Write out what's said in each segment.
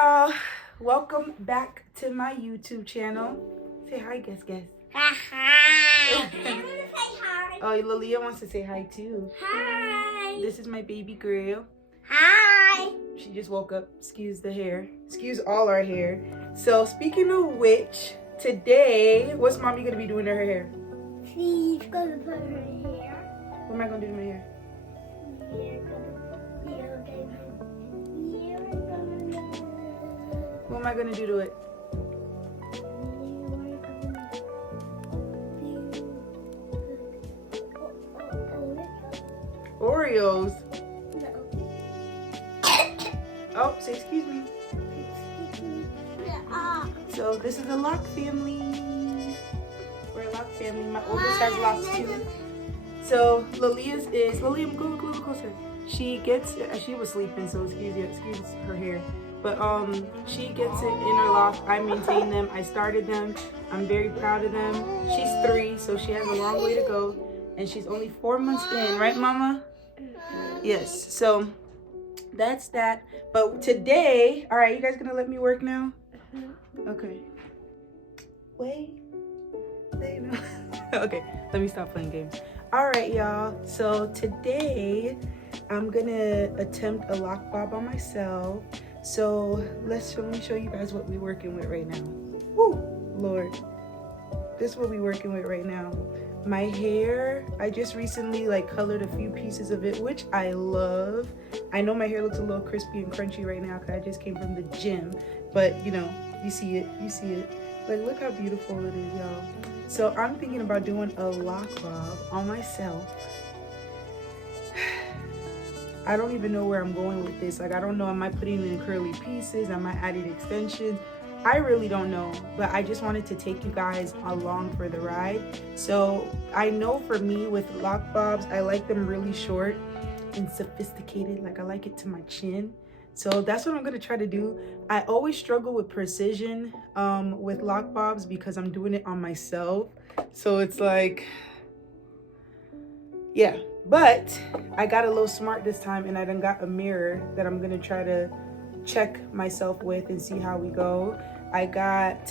y'all, welcome back to my YouTube channel. Say hi, guess. Hi. Oh, Lilia wants to say hi too. Hi. This is my baby girl. Hi. She just woke up. Excuse the hair. Excuse all our hair. So speaking of which, today, what's mommy gonna be doing to her hair? She's gonna put her hair. What am I gonna do to my hair? What am I gonna do to it? Oreos. Oh, say excuse me. So this is a Lock family. We're a Lock family. My oldest has locks too. So Lilia's is Lilia. Go a little closer. She was sleeping, so excuse her hair. But she gets it in her lock. I maintain them. I started them. I'm very proud of them. She's 3, so she has a long way to go, and she's only 4 months in, right, Mama? Yes. So that's that. But today, all right, you guys gonna let me work now? Okay. Wait. No. Okay, let me stop playing games. All right, y'all. So today, I'm gonna attempt a lock bob on myself. So let me show you guys what we're working with right now. Woo, Lord. This is what we're working with right now. My hair, I just recently colored a few pieces of it, which I love. I know my hair looks a little crispy and crunchy right now because I just came from the gym, but you know, you see it. Like, look how beautiful it is, y'all. So I'm thinking about doing a lock bob on myself. I don't even know where I'm going with this. Like, I don't know, am I putting in curly pieces? Am I adding extensions? I really don't know, but I just wanted to take you guys along for the ride. So I know for me with lock bobs, I like them really short and sophisticated. Like, I like it to my chin. So that's what I'm gonna try to do. I always struggle with precision with lock bobs because I'm doing it on myself. So it's like, yeah. But I got a little smart this time, and I done got a mirror that I'm gonna try to check myself with and see how we go. I got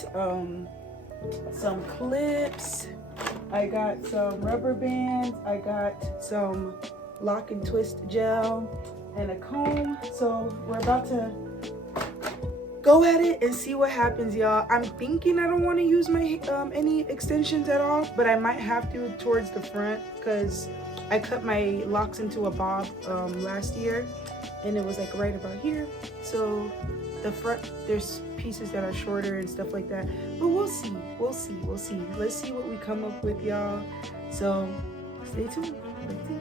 some clips, I got some rubber bands, I got some lock and twist gel and a comb. So we're about to go at it and see what happens, y'all. I'm thinking I don't want to use my any extensions at all, but I might have to towards the front because I cut my locks into a bob last year, and it was like right about here. So the front, there's pieces that are shorter and stuff like that, but we'll see. Let's see what we come up with, y'all. So stay tuned. Let's see.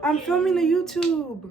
I'm filming the YouTube.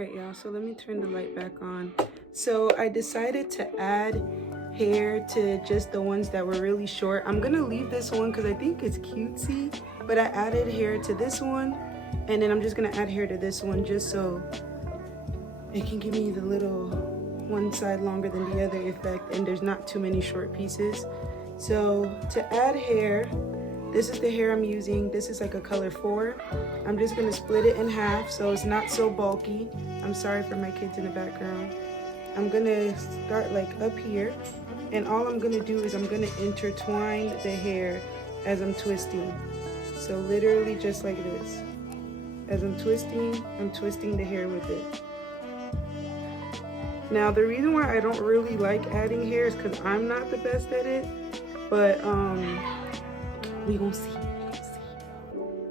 Alright y'all, so let me turn the light back on. So I decided to add hair to just the ones that were really short. I'm gonna leave this one because I think it's cutesy, but I added hair to this one, and then I'm just gonna add hair to this one just so it can give me the little one side longer than the other effect, and there's not too many short pieces. So to add hair, this is the hair I'm using. This is like a color 4. I'm just gonna split it in half so it's not so bulky. I'm sorry for my kids in the background. I'm gonna start like up here, and all I'm gonna do is I'm gonna intertwine the hair as I'm twisting. So literally just like this. As I'm twisting the hair with it. Now the reason why I don't really like adding hair is because I'm not the best at it, but we gonna see.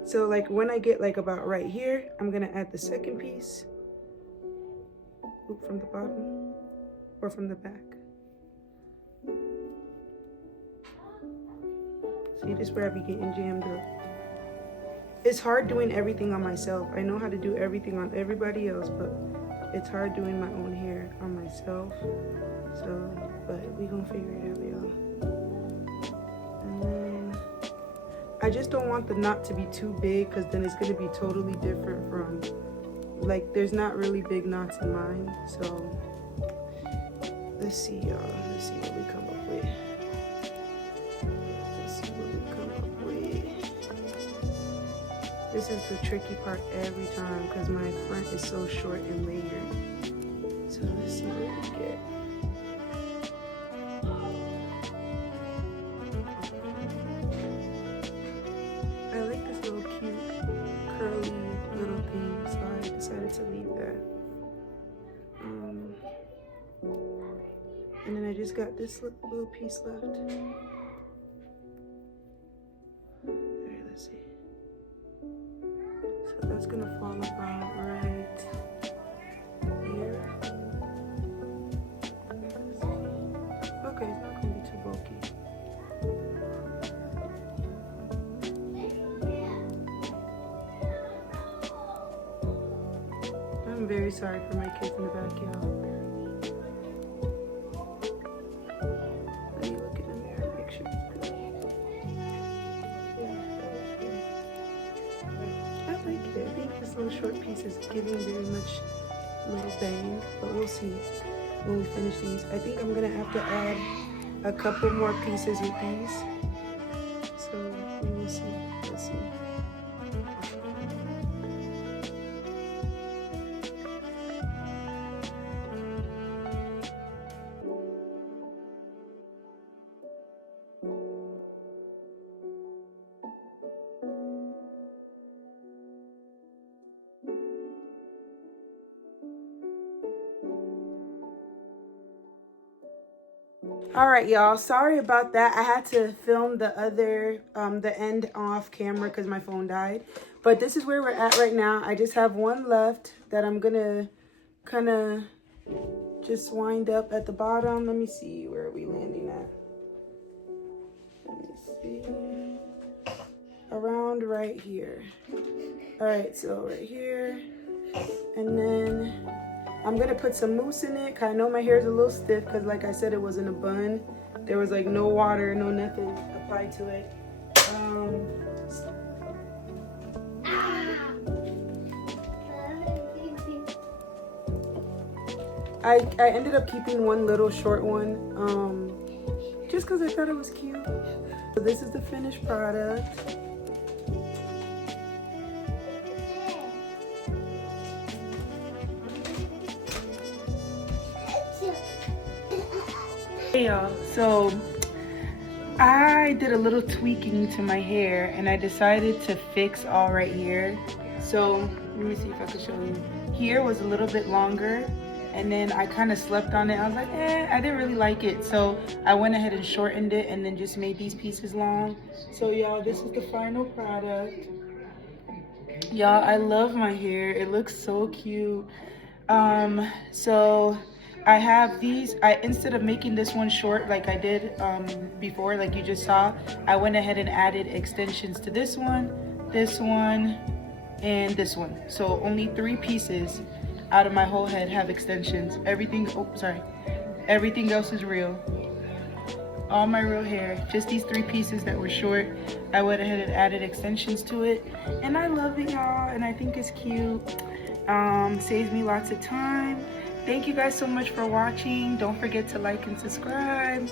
So like when I get like about right here, I'm gonna add the second piece. Oop, from the bottom or from the back. See, this is where I be getting jammed up. It's hard doing everything on myself. I know how to do everything on everybody else, but it's hard doing my own hair on myself. So, but we gonna figure it out, y'all. And then I just don't want the knot to be too big, because then it's gonna be totally different from, like, there's not really big knots in mine. So let's see, y'all. Let's see what we come up with. This is the tricky part every time because my front is so short and layered. So let's see what we get. I like this little cute curly little thing, so I decided to leave that. And then I just got this little piece left. Alright, let's see. So that's gonna fall about right here. Okay, it's not gonna be too bulky. I'm very sorry for my kids in the back, y'all. Let me look in the mirror, make sure it's good. I like it. I think this little short piece is giving very much little bang, but we'll see when we finish these. I think I'm gonna have to add a couple more pieces with these, so we will see. Let's see. All right, y'all, sorry about that. I had to film the other the end off camera because my phone died, but this is where we're at right now. I just have one left that I'm gonna kind of just wind up at the bottom. Let me see, where are we landing at? Let me see, around right here. All right, so right here, and then I'm gonna put some mousse in it, cause I know my hair is a little stiff, cause like I said, it was in a bun. There was like no water, no nothing applied to it. I ended up keeping one little short one, just cause I thought it was cute. So this is the finished product. Hey y'all, so I did a little tweaking to my hair and I decided to fix all right here. So let me see if I can show you. Here was a little bit longer, and then I kind of slept on it. I was like, I didn't really like it. So I went ahead and shortened it and then just made these pieces long. So y'all, this is the final product. Y'all, I love my hair. It looks so cute. So I have these, instead of making this one short like I did before, like you just saw, I went ahead and added extensions to this one, and this one. So only 3 pieces. out of my whole head have extensions. Everything else is real. All my real hair, just these 3 pieces that were short, I went ahead and added extensions to it, and I love it, y'all, and I think it's cute. Saves me lots of time. Thank you guys so much for watching. Don't forget to like and subscribe.